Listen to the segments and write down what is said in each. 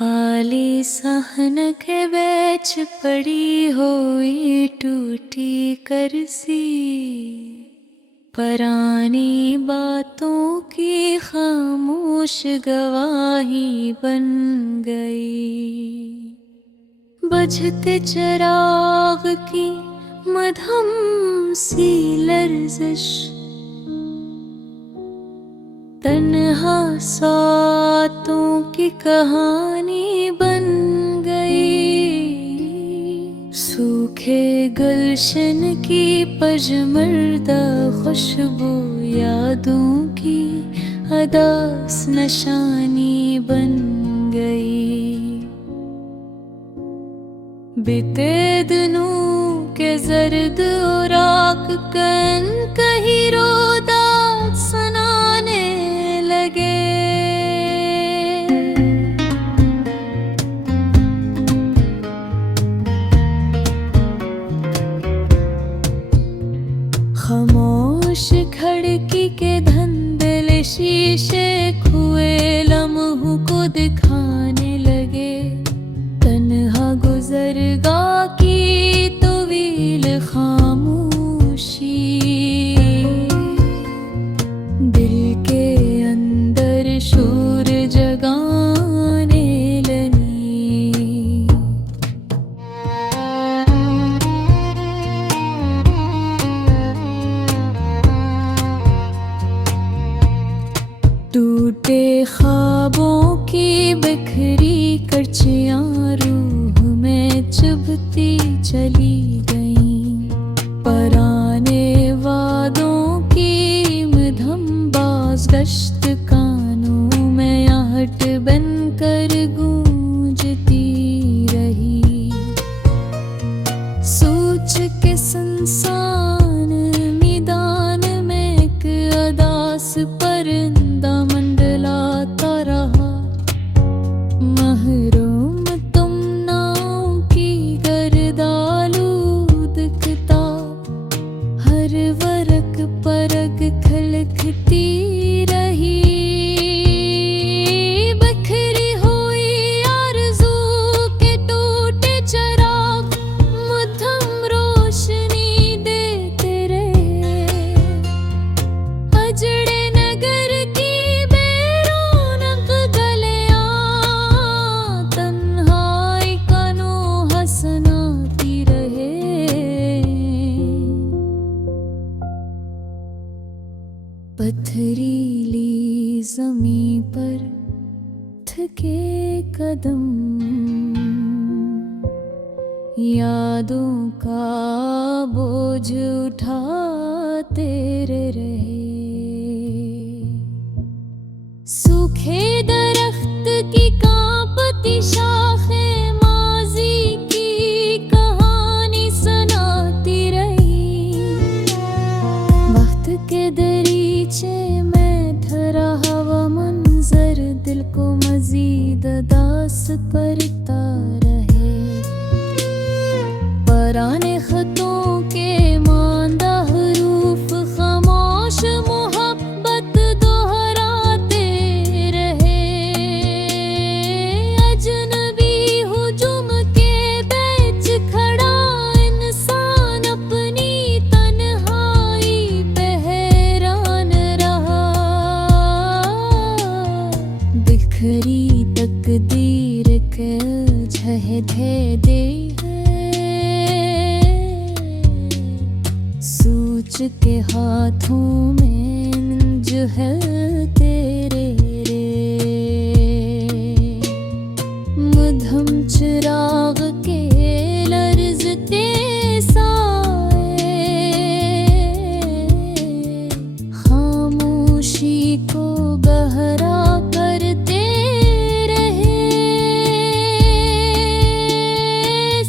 खाली सहन के बेच पड़ी हुई टूटी करसी, परानी बातों की खामोश गवाही बन गई। बुझते चिराग की मधम सी लर्जिश, तन्हा सातों की कहानी बन गई। सूखे गुलशन की पजमर्दा खुशबू यादों की अदास नशानी बन गई। बीते दिनों के जर्द उराक कन कहीं रोदा सुनाने लगे। खामोश खिड़की के धंधले शीशे खुए लम्हों को दिखाने लगे। तन्हा गुजरगा की तवील खामोशी, दिल के अंदर शोर जगाने लगी। टूटे ख्वाबों की बिखरी करचियां रूह में चुभती चली गईं। पराने वादों की मधम बाज़गश्त कानों में आहट बनकर गूंजती रही। सोच के संसान मैदान में एक अदास परिंदा मंडलाता रहा। महरूम तुम नाव की गर्दालूदकता, हर वरक परग खलखती रही। बिखरी हुई आरज़ू के टूटे चिराग मध्यम रोशनी देते रहे। अजड़े नगर की बेरौनक गलियां तन्हाई का नोहा सुनाती रहे। पथरीली ज़मीं पर थके कदम यादों का बोझ उठाते रहे। सूखे दरख्त की कांपती शाखें माजी की कहानी सुनाती रही। वक्त के दरीचे में ठहरा हवा मंजर दिल को मजीद दास करता रहे। पराने खतों के मांदा हरूफ खामोश मोहब्बत दोहराते रहे। अजनबी हुजूम के बीच खड़ा इंसान अपनी तन्हाई पे हैरान रहा। बिखरी तकदीर के झहधे दे सोच के हाथों में जो है तेरे मधम चिराग के लर्ज़ते साए खामोशी को गहरा करते रहे।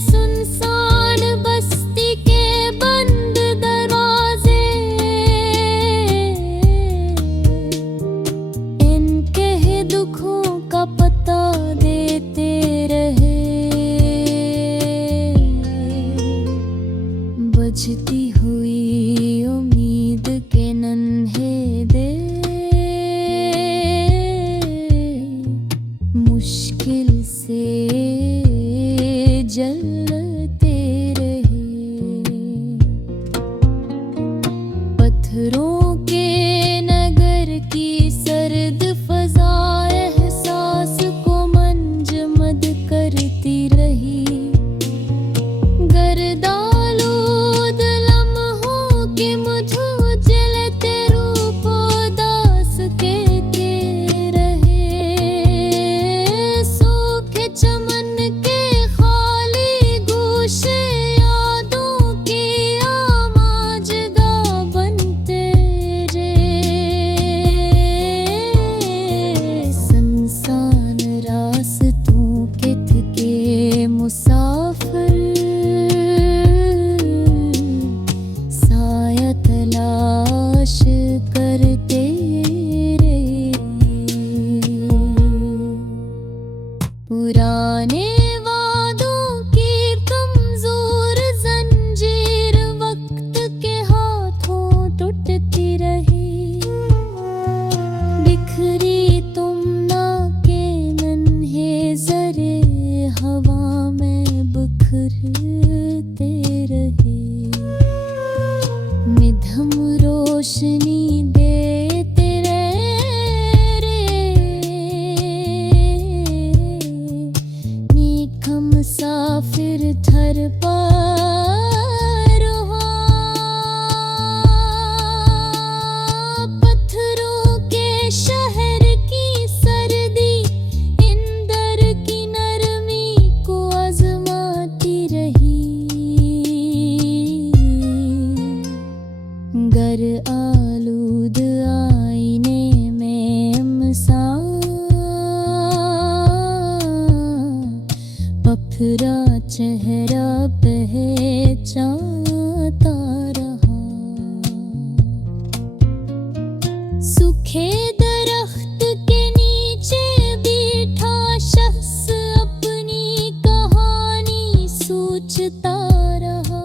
सुनसान बस्ती के बंद दरवाजे इन जलते रहे। पत्थरों के नगर की सर्द फजा एहसास को मंजमद करती रही। गर्दालूद लम्हों के मुझे जलते रूप दास के रहे। सूखे चमन के खाली गोशे यादों की आमाजगा बनते रे। सुनसान रास्तों के थके मुसाफिर साया तलाश करते रहे। पुराने वादों की कमजोर जंजीर वक्त के हाथों टूटती रही। बिखरी तुमना के नन्हे जरे हवा में बिखरते रहे। मिधम रोशनी देते रहे। नीक मुसाफिर ठर पर पत्थरों के शहर की सर्दी इंदर की नरमी को आजमाती रही। गर आलूद आईने में मसा पफरा चेहरा पहचानता रहा। सूखे दरख्त के नीचे बैठा शख्स अपनी कहानी सोचता रहा।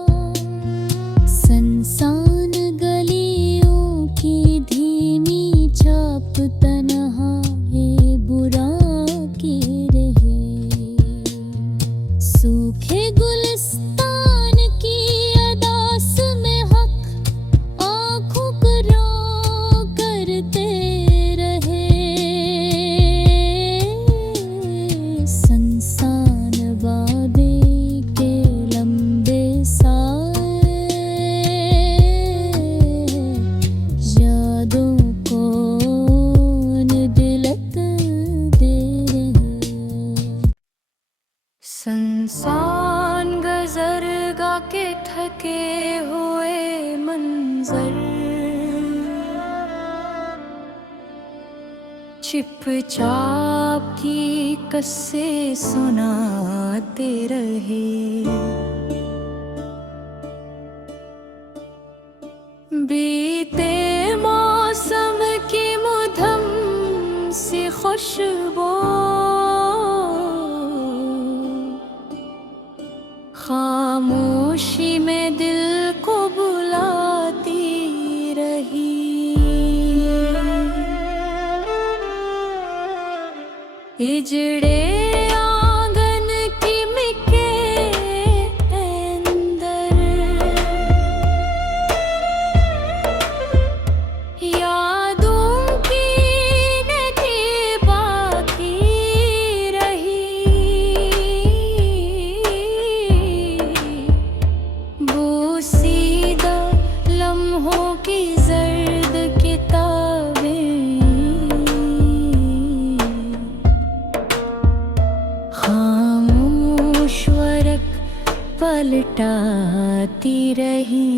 संसान गलियों की धीमी छाप तन्हाई बुरा की रहे। सूखे गुलिस्तान की अदास में हक आँखों को रो करते रहे। संसान वादे के लंबे साए यादों को दिलत दे रहे। संसान गुजरगा के थके हुए मंजर चुपचाप की कस्से सुनाते रहे। बीते मौसम की मुधम सी खुशबू खामोशी में दिल को बुलाती रही। हिजड़े आंगन की मिके अंदर यादों की नदी बाकी रही। बोसीदा लम्हों की जर्द किताबें खामोश वरक पलटाती रही।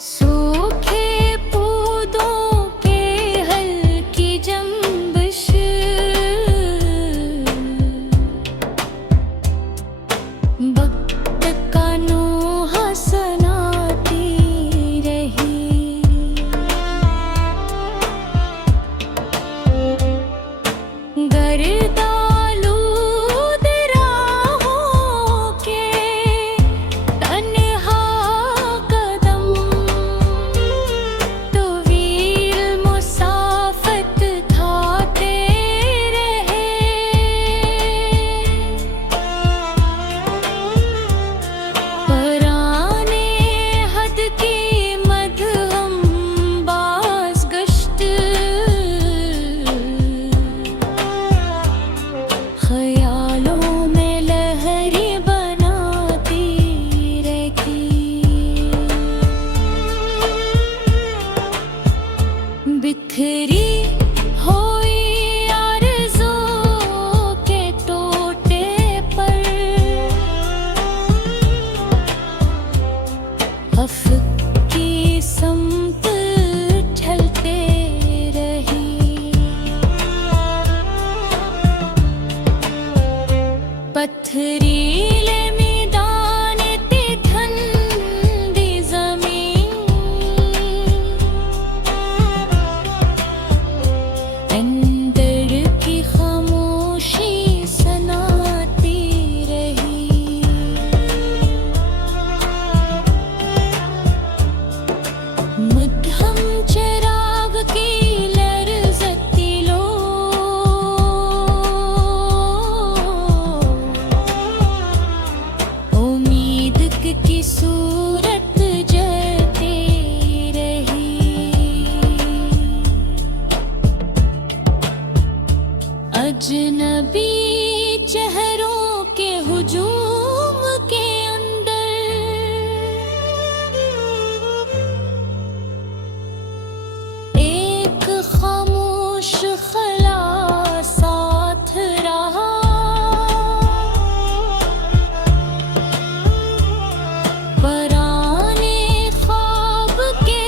सूखे पौधों के हल्की जंबिश वक्त का नूहा सनाती रही। गर्दालूद राहों के बिखरी हुई आरज़ू के टोटे पर अफ़क़ी समत ढलते रही। पथरीले मैदान ते ठंडी ज़मीन अंदर की खामोशी सुनाती रही। मध्यम चिराग की लरज़ती लो उम्मीद की सूरत जलती रही। अजनबी चेहरों के हुजूम के अंदर एक खामोश खला साथ रहा। पराने ख्वाब के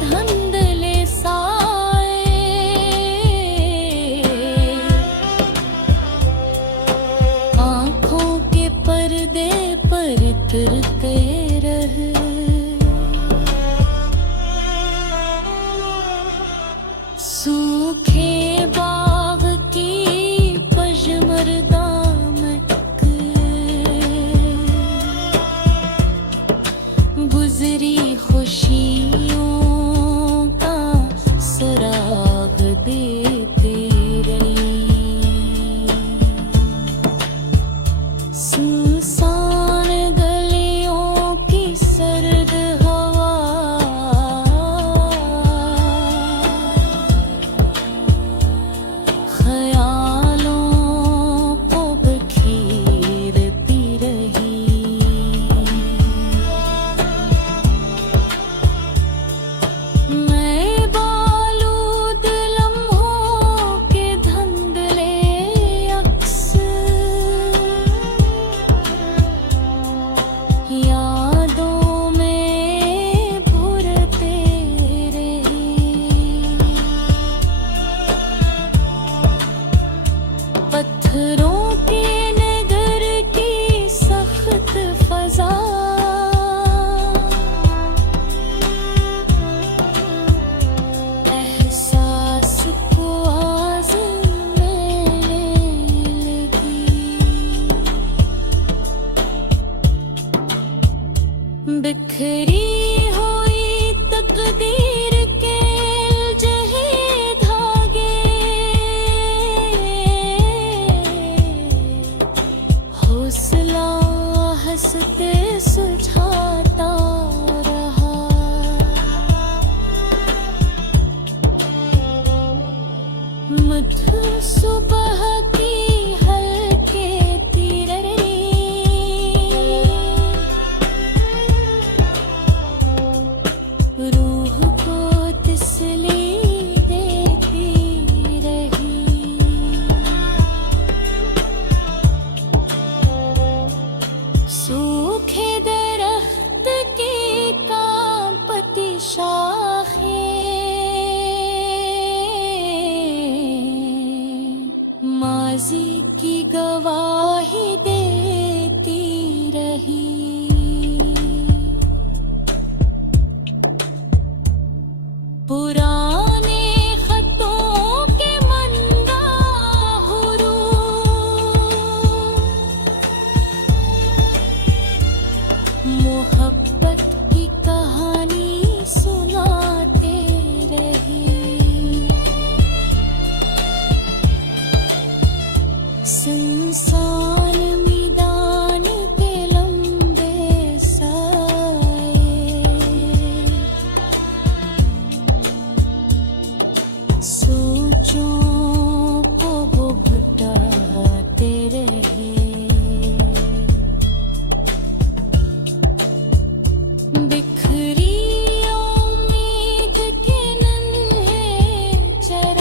धुंधले साए आँखों के पर्दे पर तिरके रहे। सूखे बाग की पजमरदा महक गुजरी खुशियों का सराग देते रही। सुनसान गलियों की सर्द हवा ख्यालों को बखेरती रही। मैं बालूद लम्हों के धुंधले अक्स यादों में भुरते रही। पत्थरों के नगर की सख्त फजा एहसास को आज़माने लगी। बिखरी हुई तकदीर के जहे धागे हौसला हंसते सुझाता रहा। मधुर सुबह की हल्के तिररी रूह को तसल्ली देती रही। सूखे दरख्त की कांपती शाखें माजी की गवाही देती रही। पुराने खतों के मंदा मोहब्बत की कहानी सुनाते रहे। सुनसान मैदान पे लंबे साए सोचों को वो भुटाते रहे। बिखरी उम्मीद के नन्हे चेहरे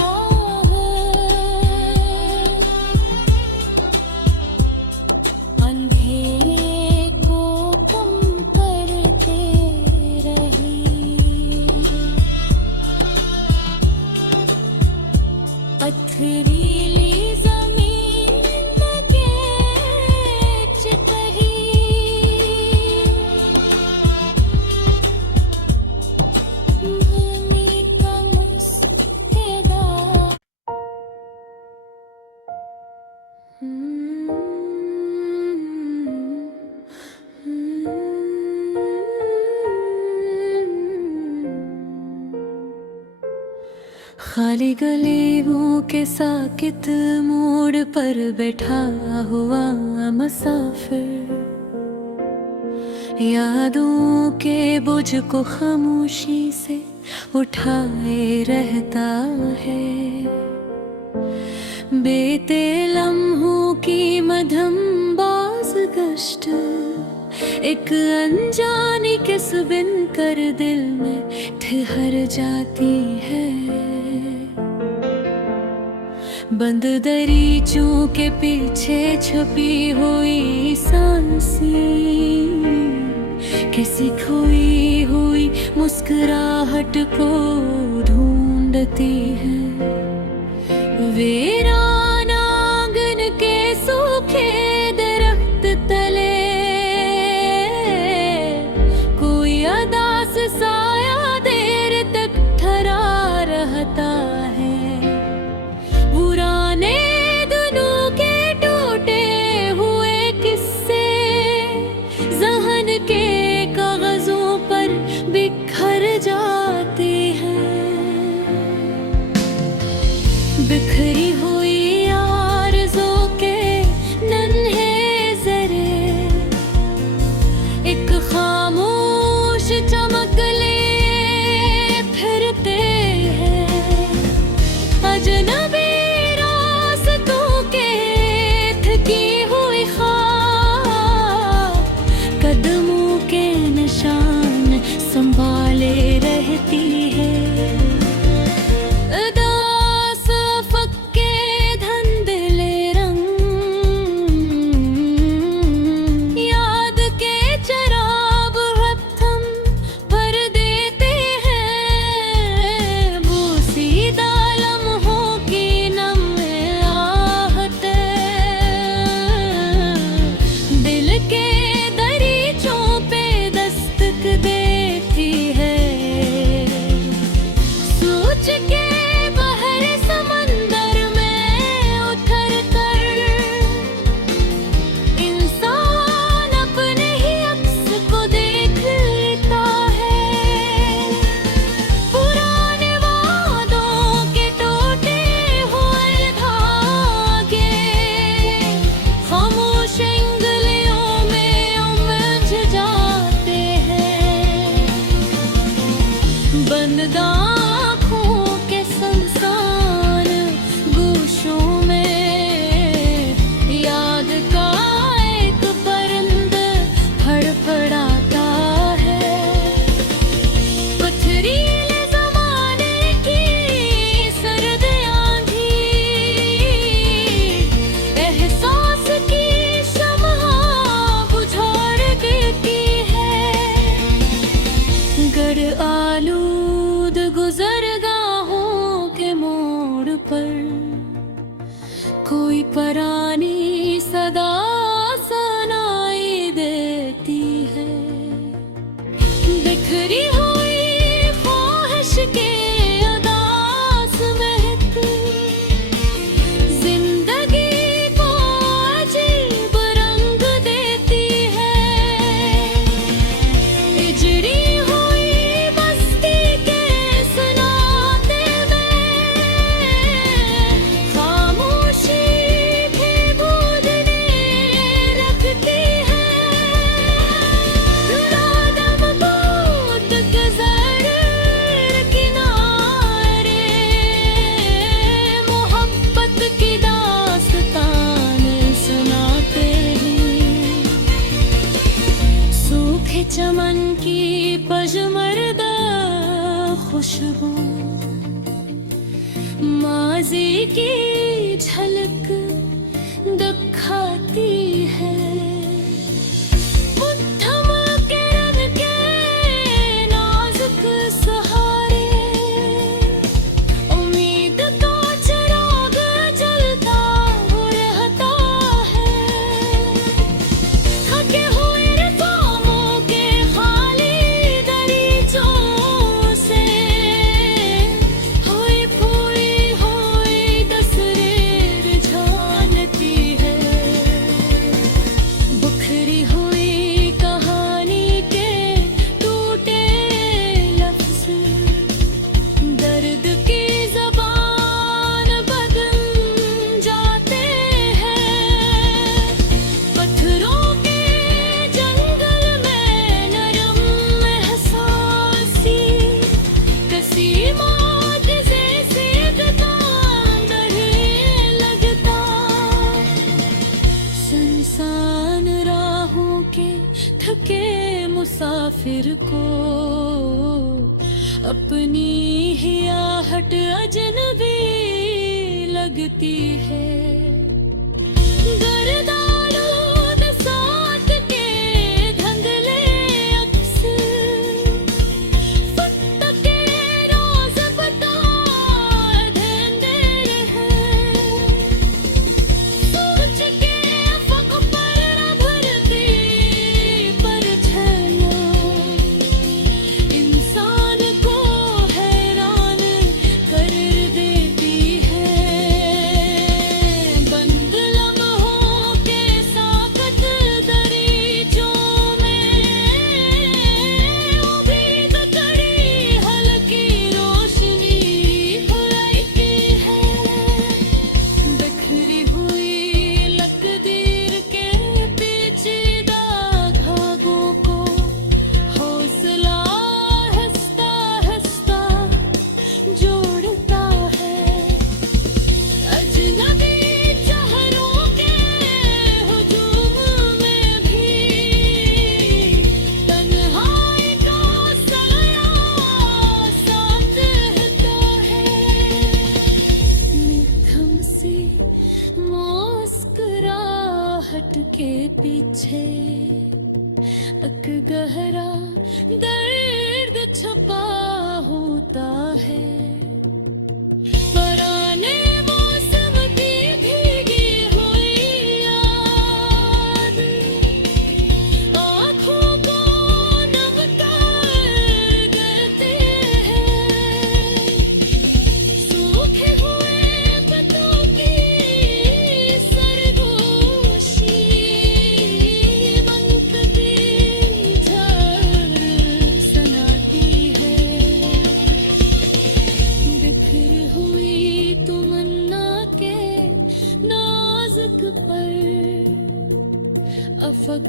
पथरीली जमीन तके चितही भूमि का मुस्तेदार खाली गलीबों के साकित मोड़ पर बैठा हुआ मुसाफिर यादों के बोझ को खामोशी से उठाए रहता है। बीते लम्हों की मध्यम बाज गश्त एक अनजानी किस्बिन कर दिल में ठहर जाती है। बंद दरीचों के पीछे छुपी हुई सांसें किसी खोई हुई मुस्कुराहट को ढूंढती है। वीरान आंगन के सूखे दरख्त तले कोई अदास साया देर तक ठहरा रहता है। पुराने दिनों के टूटे हुए किस्से ज़हन के कागजों पर बिखर जाते हैं। बिखरी हुई आरज़ू के नन्हे ज़रे एक खामोश चमक लिए फिरते हैं। अजनबी रास्तों के थकी हुई खाक कदमों के निशान संभाले रहती है। बंद आँखों के संसान गोशों में याद का एक परिंद फड़फड़ाता है। पथरीले ज़माने की सर्द आंधी एहसास की शम्मा बुझा देती है। गड़ आलूद गुज़रगाहों के मोड़ पर कोई पुरानी सदा सुनाई देती है। बिखरी हुई ख्वाहिश के उदास महक जिंदगी को अजीब रंग देती है। हिजड़ी चमन की पजमर्दा खुशबू माज़ी की झलक दिखाती है। मध्यम किरण के नाजुक सहारे उम्मीद का चिराग मुसाफिर को अपनी ही आहट अजनबी लगती है। गर्दालूद साथ के धंधले अक्सर फक्त के रोज बता देंदे रहे। सोच के फक पर न भरती परछाइयां इंसान को हैरान कर देती है। बंद लम्हों के साकत दरीचों में उम्मीद कड़ी हल्की रोशनी फैलती है। बिखरी हुई लकीर के पेचीदा धागों को हौसला हंसता हंसता जोड़ता है। अजनबी चेहरों के हुजूम में भी तन्हाई का साया साथ रहता है। मिथम सी मुस्कुराहट के पीछे एक गहरा दर्द छुपा होता है। पुराने मौसम की भीगी हुई याद आँखों को नम कर देते हैं। सूखे हुए पत्तों की सरगोशी मनकती झाड़ सनाती है। बिखर हुई तमन्ना के नाजुक पर अफक